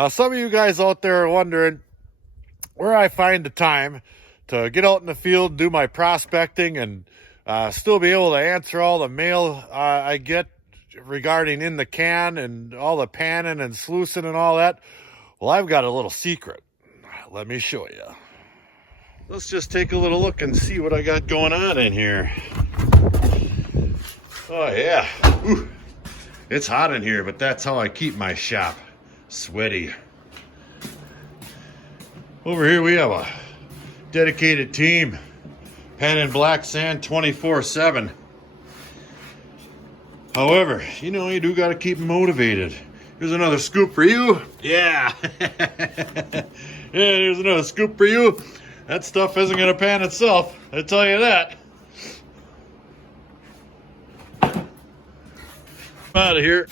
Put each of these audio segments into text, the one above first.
Now, some of you guys out there are wondering where I find the time to get out in the field, do my prospecting, and still be able to answer all the mail I get regarding in the can and all the panning and sluicing and all that. Well, I've got a little secret. Let me show you. Let's just take a little look and see what I got going on in here. Oh yeah, ooh, it's hot in here, but that's how I keep my shop sweaty. Over here we have a dedicated team, panning black sand 24/7. However, you know, you do got to keep them motivated. Here's another scoop for you. Yeah. Yeah, here's another scoop for you. That stuff isn't going to pan itself, I tell you that. Out of here.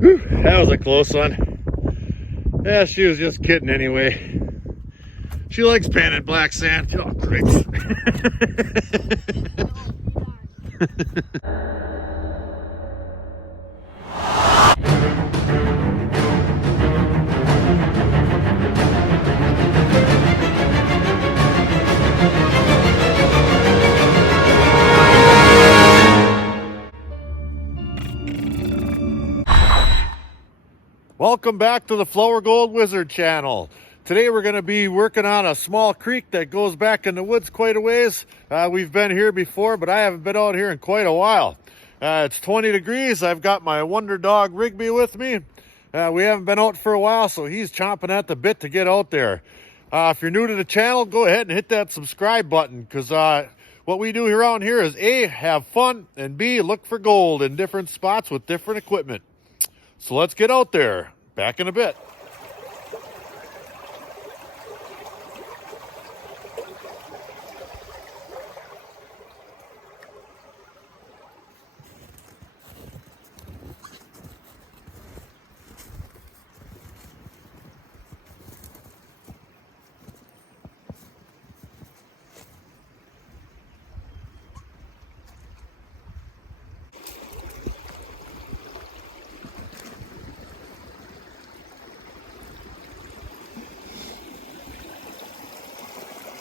Whew, that was a close one. Yeah, she was just kidding anyway. She likes panning black sand. Oh, great. Welcome back to the Flower Gold Wizard channel. Today we're going to be working on a small creek that goes back in the woods quite a ways. We've been here before, but I haven't been out here in quite a while. It's 20 degrees. I've got my wonder dog Rigby with me. We haven't been out for a while, so he's chomping at the bit to get out there. If you're new to the channel, go ahead and hit that subscribe button, because what we do around here is A, have fun, and B, look for gold in different spots with different equipment. So let's get out there. Back in a bit.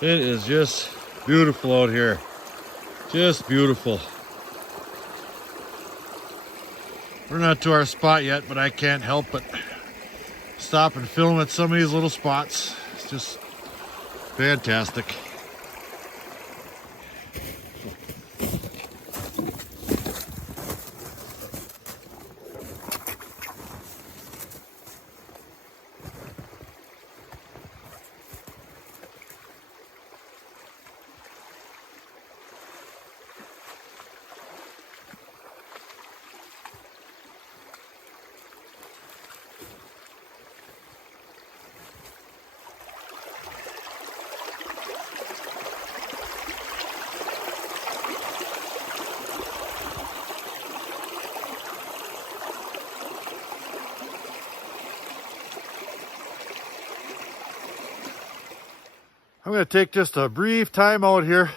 It is just beautiful out here. Just beautiful. We're not to our spot yet, but I can't help but stop and film at some of these little spots. It's just fantastic. I'm going to take just a brief time out here.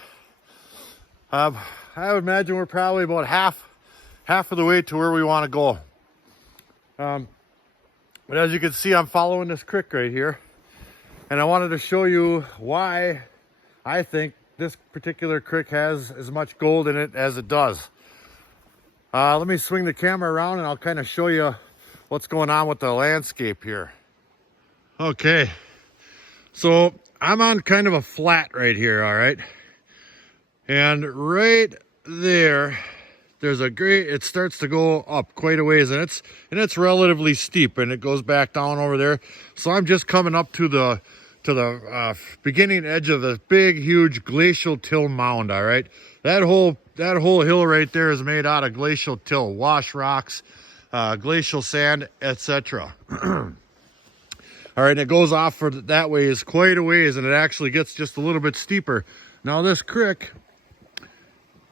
I would imagine we're probably about half of the way to where we want to go. But as you can see, I'm following this creek right here. And I wanted to show you why I think this particular creek has as much gold in it as it does. Let me swing the camera around and I'll kind of show you what's going on with the landscape here. Okay, so I'm on kind of a flat right here, all right? And right there, there's a great, it starts to go up quite a ways, and it's relatively steep, and it goes back down over there. So I'm just coming up to the beginning edge of the big, huge glacial till mound, all right? That whole hill right there is made out of glacial till, wash rocks, glacial sand, etc. All right, and it goes off for that way is quite a ways, and it actually gets just a little bit steeper. Now this creek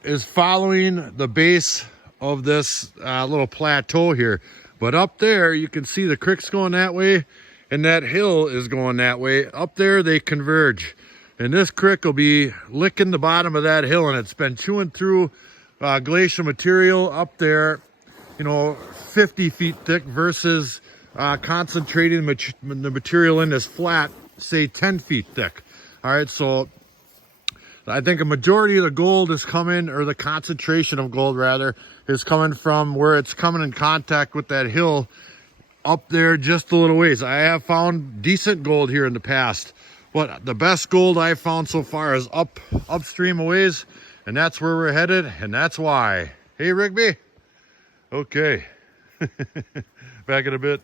is following the base of this little plateau here. But up there, you can see the creek's going that way, and that hill is going that way. Up there, they converge. And this creek will be licking the bottom of that hill, and it's been chewing through glacial material up there 50 feet thick versus concentrating the material in this flat, say 10 feet thick. All right, so I think a majority of the gold is coming, or the concentration of gold rather, is coming from where it's coming in contact with that hill up there just a little ways. I have found decent gold here in the past, but the best gold I've found so far is upstream a ways, and that's where we're headed, and that's why. Hey, Rigby. Okay. Back in a bit.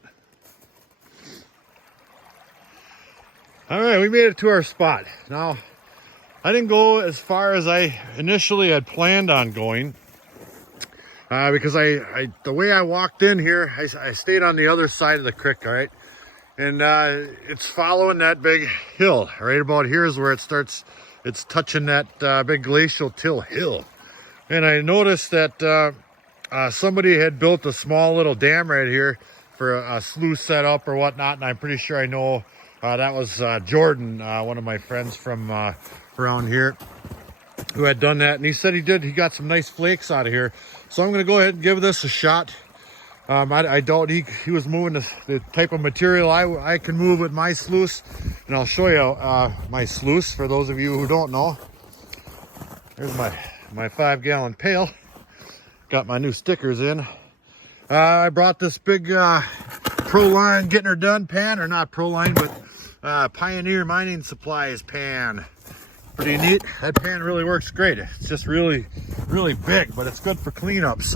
All right, we made it to our spot. Now, I didn't go as far as I initially had planned on going because the way I walked in here, I stayed on the other side of the creek, all right? And it's following that big hill. Right about here is where it starts. It's touching that big glacial till hill. And I noticed that somebody had built a small little dam right here for a sluice setup or whatnot. And I'm pretty sure I know that was Jordan, one of my friends from around here, who had done that. And he said he got some nice flakes out of here. So I'm going to go ahead and give this a shot. I doubt he was moving the type of material I can move with my sluice. And I'll show you my sluice for those of you who don't know. Here's my 5-gallon pail. Got my new stickers in. I brought this big Proline Getting Her Done pan, or not Proline, but Pioneer Mining Supplies pan. Pretty neat. That pan really works great. It's just really, really big, but it's good for cleanups.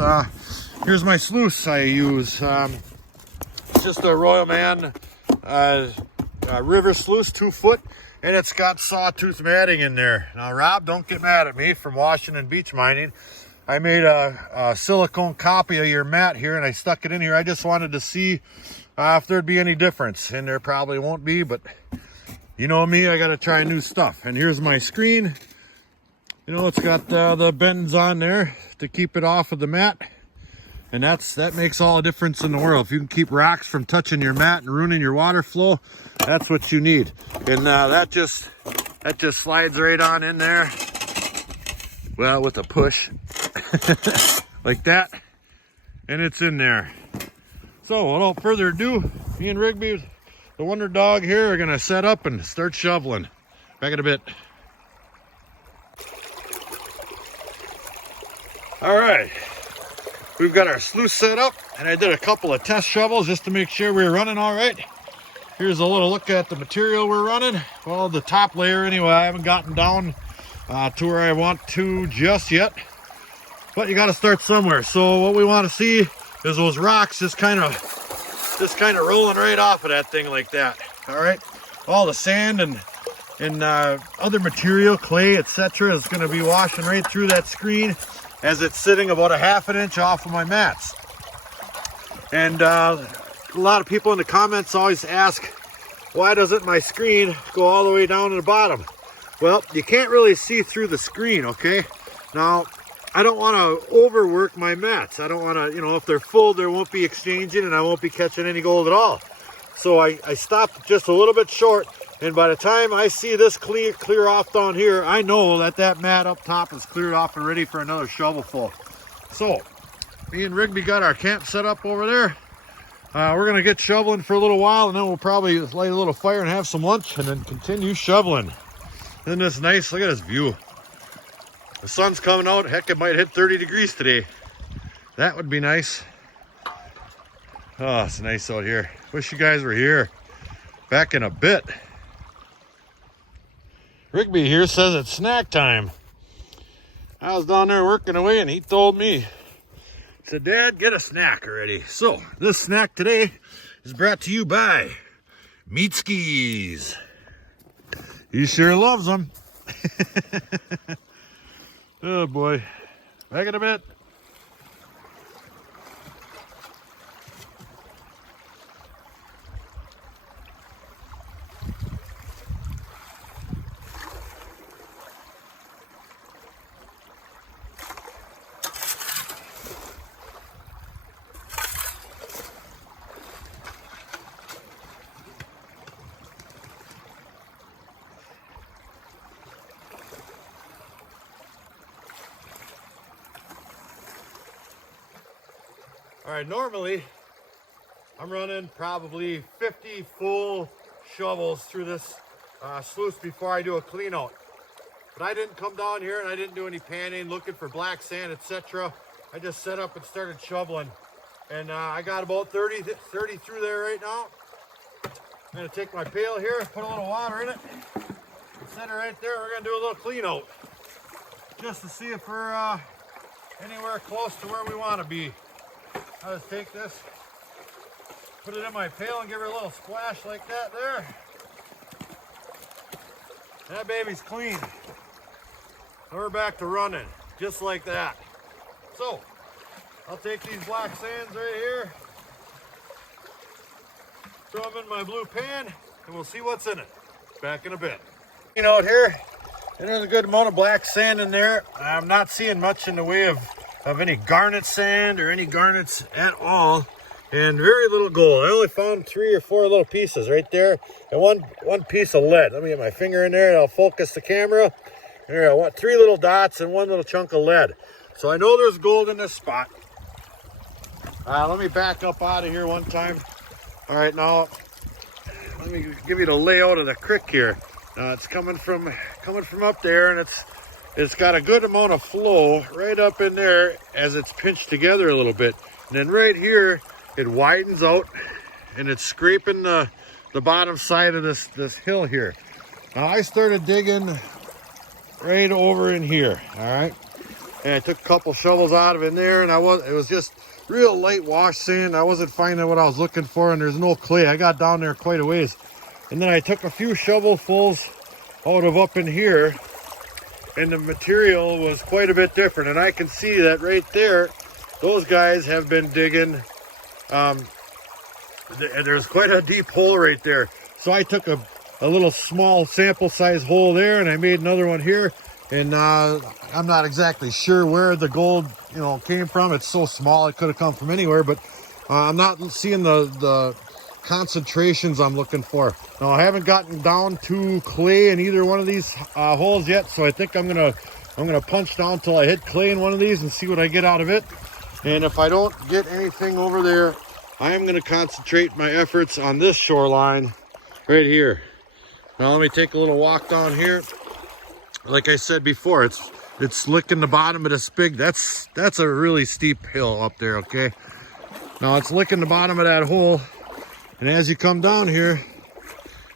Here's my sluice I use. It's just a Royal Man river sluice, 2 foot, and it's got sawtooth matting in there. Now, Rob, don't get mad at me from Washington Beach Mining. I made a silicone copy of your mat here, and I stuck it in here. I just wanted to see if there'd be any difference, and there probably won't be, but you know me, I gotta try new stuff. And here's my screen. It's got the bends on there to keep it off of the mat. And that makes all the difference in the world. If you can keep rocks from touching your mat and ruining your water flow, that's what you need. And that just slides right on in there. Well, with a push. Like that. And it's in there. So without further ado, me and Rigby, the Wonder Dog here, are gonna set up and start shoveling. Back in a bit. All right, we've got our sluice set up, and I did a couple of test shovels just to make sure we were running all right. Here's a little look at the material we're running. Well, the top layer anyway, I haven't gotten down to where I want to just yet, but you got to start somewhere. So what we want to see is those rocks just kind of rolling right off of that thing like that. All right, all the sand and other material, clay, etc., is going to be washing right through that screen as it's sitting about a ½ an inch off of my mats. And a lot of people in the comments always ask, why doesn't my screen go all the way down to the bottom? Well, you can't really see through the screen, okay? Now, I don't want to overwork my mats. I don't want to, if they're full, there won't be exchanging and I won't be catching any gold at all. So I stopped just a little bit short, and by the time I see this clear off down here, I know that mat up top is cleared off and ready for another shovelful. So, me and Rigby got our camp set up over there. We're going to get shoveling for a little while, and then we'll probably light a little fire and have some lunch, and then continue shoveling. Isn't this nice? Look at this view. The sun's coming out. Heck, it might hit 30 degrees today. That would be nice. Oh, it's nice out here. Wish you guys were here. Back in a bit. Rigby here says it's snack time. I was down there working away, and he told me, he said, Dad, get a snack already. So this snack today is brought to you by Meat Skis. He sure loves them. Oh boy. Back in a bit. All right, normally I'm running probably 50 full shovels through this sluice before I do a clean out. But I didn't come down here and I didn't do any panning, looking for black sand, etc. I just set up and started shoveling. And I got about 30 through there right now. I'm gonna take my pail here, put a little water in it, and set it right there. We're gonna do a little clean out, just to see if we're anywhere close to where we want to be. I'll just take this, put it in my pail, and give her a little splash like that there. That baby's clean. And we're back to running, just like that. So, I'll take these black sands right here, throw them in my blue pan, and we'll see what's in it. Back in a bit. Out here, and there's a good amount of black sand in there. I'm not seeing much in the way of any garnet sand or any garnets at all, and very little gold. I only found 3 or 4 little pieces right there, and one piece of lead. Let me get my finger in there and I'll focus the camera. There, I want 3 little dots and 1 little chunk of lead. So I know there's gold in this spot. Let me back up out of here one time. All right, now let me give you the layout of the creek here. It's coming from up there, and it's got a good amount of flow right up in there as it's pinched together a little bit. And then right here, it widens out, and it's scraping the bottom side of this hill here. Now I started digging right over in here, all right? And I took a couple shovels out of in there, and it was just real light wash sand. I wasn't finding what I was looking for, and there's no clay. I got down there quite a ways. And then I took a few shovelfuls out of up in here, and the material was quite a bit different. And I can see that right there, those guys have been digging. There's quite a deep hole right there. So I took a little small sample size hole there, and I made another one here. And I'm not exactly sure where the gold, came from. It's so small, it could have come from anywhere, but I'm not seeing the concentrations I'm looking for. Now, I haven't gotten down to clay in either one of these holes yet, so I think I'm gonna punch down till I hit clay in one of these and see what I get out of it. And if I don't get anything over there, I am gonna concentrate my efforts on this shoreline right here. Now let me take a little walk down here. Like I said before, it's licking the bottom of this big, that's a really steep hill up there, okay? Now it's licking the bottom of that hole, and as you come down here,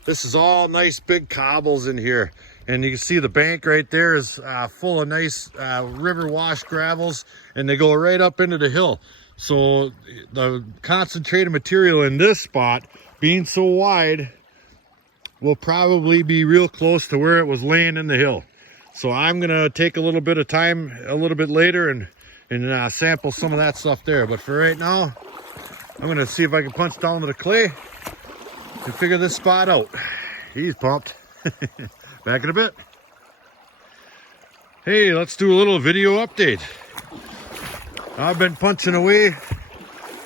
this is all nice big cobbles in here. And you can see the bank right there is full of nice river wash gravels, and they go right up into the hill. So the concentrated material in this spot, being so wide, will probably be real close to where it was laying in the hill. So I'm gonna take a little bit of time a little bit later and sample some of that stuff there. But for right now, I'm gonna see if I can punch down to the clay and figure this spot out. He's pumped. Back in a bit. Hey, let's do a little video update. I've been punching away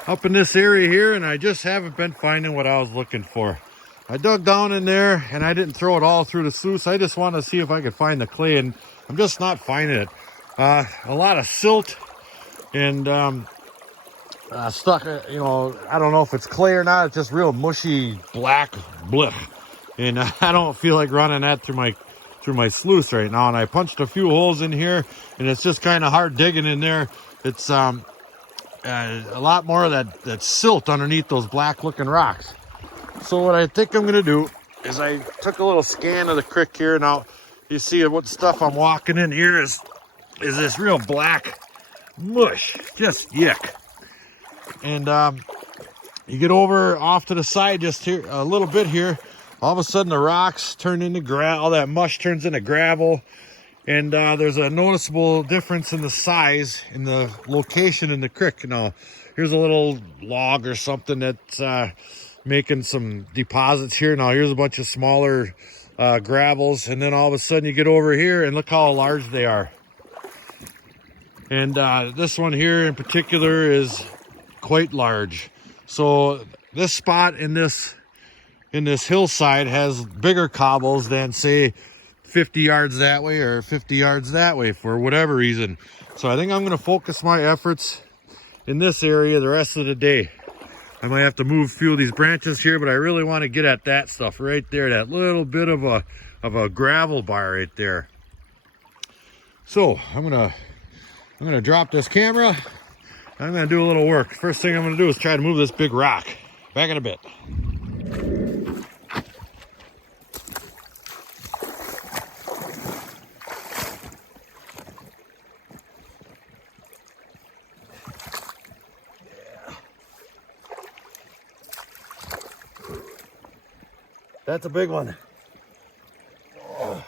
up in this area here, and I just haven't been finding what I was looking for. I dug down in there, and I didn't throw it all through the sluice. I just wanted to see if I could find the clay, and I'm just not finding it. A lot of silt and stuck, I don't know if it's clay or not. It's just real mushy black blech. And I don't feel like running that through my sluice right now. And I punched a few holes in here, and it's just kind of hard digging in there. It's a lot more of that silt underneath those black looking rocks. So what I think I'm going to do is I took a little scan of the creek here. Now you see what stuff I'm walking in here is this real black mush, just yuck. And you get over off to the side just here a little bit here, all of a sudden the rocks turn into gravel, all that mush turns into gravel. And there's a noticeable difference in the size, in the location in the creek. Now, here's a little log or something that's making some deposits here. Now, here's a bunch of smaller gravels. And then all of a sudden you get over here and look how large they are. And this one here in particular is quite large. So this spot in this hillside has bigger cobbles than, say, 50 yards that way or 50 yards that way for whatever reason. So I think I'm going to focus my efforts in this area the rest of the day. I might have to move a few of these branches here, but I really want to get at that stuff right there, that little bit of a gravel bar right there. So I'm gonna drop this camera. I'm gonna do a little work. First thing I'm gonna do is try to move this big rock. Back in a bit. That's a big one. Oh.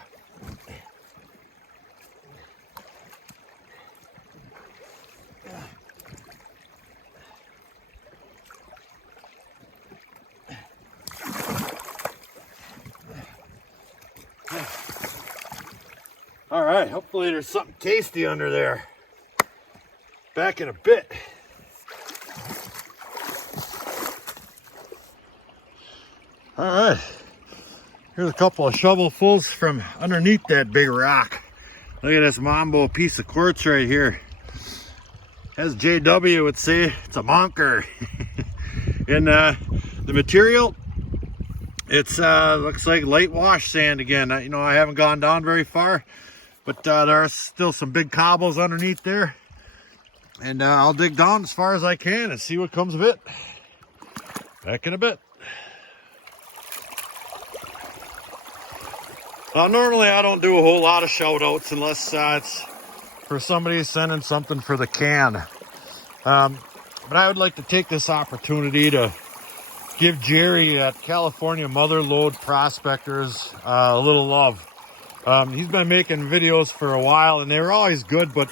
All right, hopefully there's something tasty under there. Back in a bit. All right, here's a couple of shovelfuls from underneath that big rock. Look at this mambo piece of quartz right here. As JW would say, it's a monker. And the material, it's looks like light wash sand again. You know, I haven't gone down very far, but there are still some big cobbles underneath there. And I'll dig down as far as I can and see what comes of it. Back in a bit. Normally I don't do a whole lot of shout outs unless it's for somebody sending something for the can. But I would like to take this opportunity to give Jerry at California Mother Lode Prospectors a little love. He's been making videos for a while and they were always good, but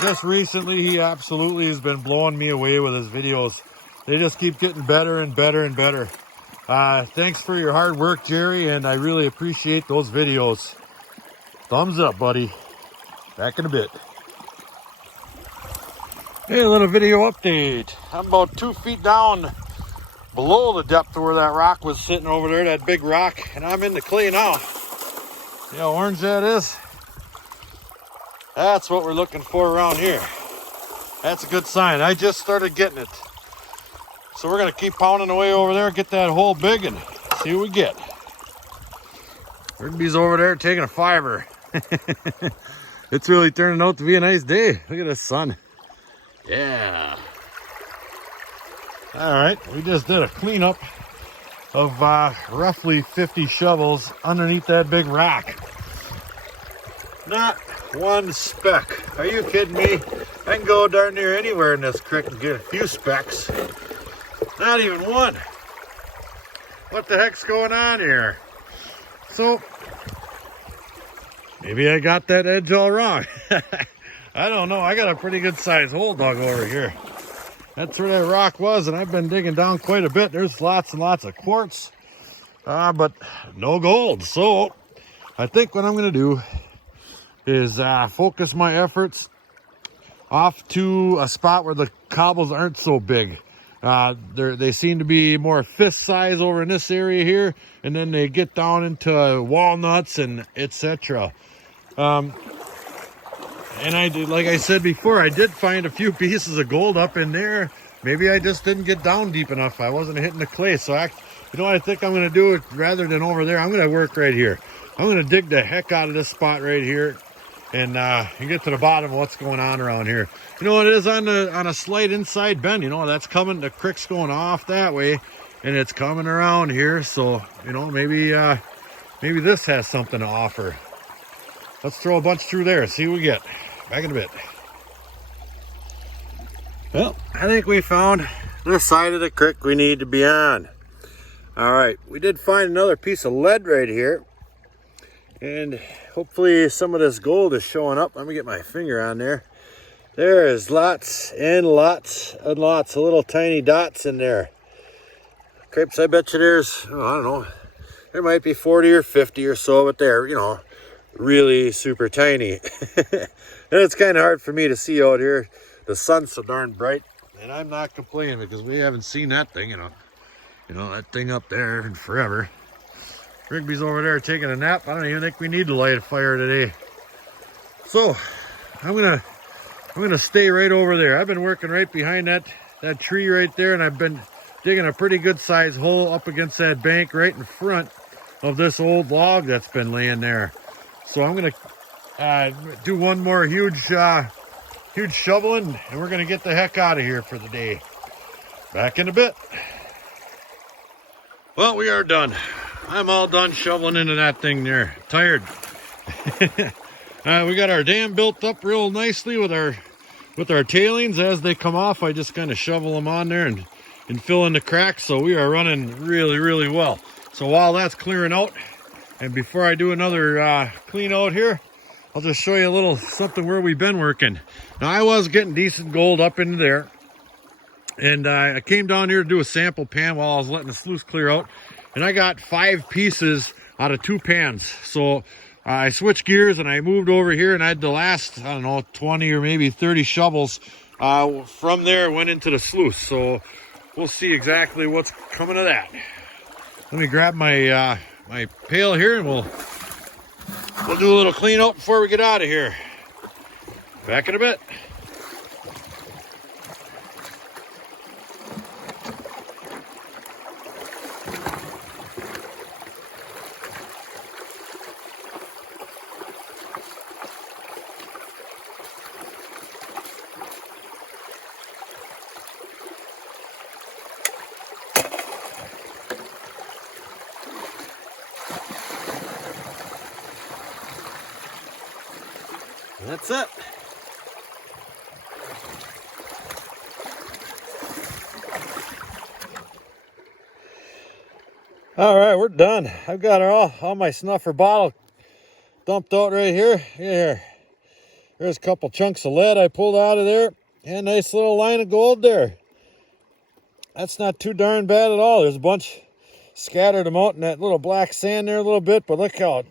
just recently he absolutely has been blowing me away with his videos. They just keep getting better and better and better. Thanks for your hard work, Jerry, and I really appreciate those videos. Thumbs up, buddy. Back in a bit. Hey, a little video update. I'm about 2 feet down below the depth of where that rock was sitting over there, that big rock, and I'm in the clay now. See how orange that is? That's what we're looking for around here. That's a good sign. I just started getting it. So we're gonna keep pounding away over there, get that hole big and see what we get. Rigby's over there taking a fiber. It's really turning out to be a nice day. Look at the sun. Yeah. All right, we just did a cleanup of roughly 50 shovels underneath that big rock. Not one speck. Are you kidding me? I can go darn near anywhere in this creek and get a few specks. Not even one. What the heck's going on here? So, maybe I got that edge all wrong. I don't know. I got a pretty good sized hole dug over here. That's where that rock was, and I've been digging down quite a bit. There's lots and lots of quartz, but no gold. So, I think what I'm going to do is focus my efforts off to a spot where the cobbles aren't so big. They seem to be more fist size over in this area here, and then they get down into walnuts and etc. And I did, like I said before, I did find a few pieces of gold up in there. Maybe I just didn't get down deep enough. I wasn't hitting the clay. So you know what I think I'm going to do? Rather than over there, I'm going to work right here. I'm going to dig the heck out of this spot right here and get to the bottom of what's going on around here. You know, it is on a slight inside bend. You know, that's coming, the creek's going off that way, and it's coming around here. So, you know, maybe this has something to offer. Let's throw a bunch through there, see what we get. Back in a bit. Well, I think we found this side of the creek we need to be on. All right, we did find another piece of lead right here. And hopefully some of this gold is showing up. Let me get my finger on there. There is lots and lots and lots of little tiny dots in there. Crepes, I bet you there's, oh, I don't know, there might be 40 or 50 or so, but they're, you know, really super tiny. And it's kind of hard for me to see out here. The sun's so darn bright, and I'm not complaining because we haven't seen that thing, you know, that thing up there in forever. Rigby's over there taking a nap. I don't even think we need to light a fire today. So I'm gonna I'm gonna stay right over there. I've been working right behind that tree right there, and I've been digging a pretty good sized hole up against that bank right in front of this old log that's been laying there. So I'm gonna do one more huge shoveling, and we're gonna get the heck out of here for the day. Back in a bit. Well, we are done. I'm all done shoveling into that thing there. Tired. We got our dam built up real nicely with our tailings. As they come off, I just kind of shovel them on there and fill in the cracks. So we are running really, really well. So while that's clearing out, and before I do another clean out here, I'll just show you a little something where we've been working. Now, I was getting decent gold up into there. And I came down here to do a sample pan while I was letting the sluice clear out. And I got 5 pieces out of 2 pans. So I switched gears and I moved over here, and I had the last, I don't know, 20 or maybe 30 shovels from there went into the sluice. So we'll see exactly what's coming of that. Let me grab my my pail here, and we'll do a little clean out before we get out of here. Back in a bit. That's it. All right, we're done. I've got all my snuffer bottle dumped out right here. Here. There's a couple chunks of lead I pulled out of there. And a nice little line of gold there. That's not too darn bad at all. There's a bunch scattered them out in that little black sand there a little bit, but look how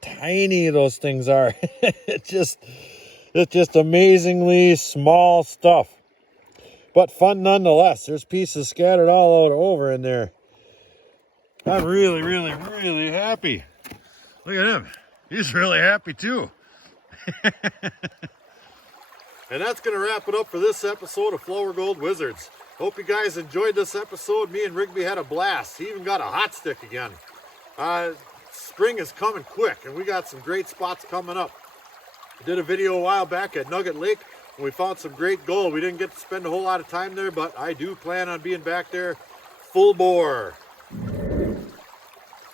tiny those things are. It's just amazingly small stuff, but fun nonetheless. There's pieces scattered all over in there. I'm really, really, really happy. Look at him. He's really happy too. And that's going to wrap it up for this episode of Flower Gold Wizards. Hope you guys enjoyed this episode. Me and Rigby had a blast. He even got a hot stick again. Spring is coming quick, and we got some great spots coming up. I did a video a while back at Nugget Lake, and we found some great gold. We didn't get to spend a whole lot of time there, but I do plan on being back there full bore.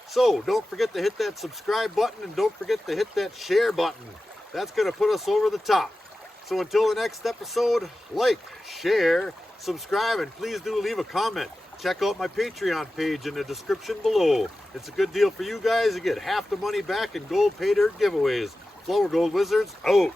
So don't forget to hit that subscribe button, and don't forget to hit that share button. That's going to put us over the top. So until the next episode, like, share, subscribe, and please do leave a comment. Check out my Patreon page in the description below. It's a good deal for you guys. You get half the money back in gold pay dirt giveaways. Flower Gold Wizards out.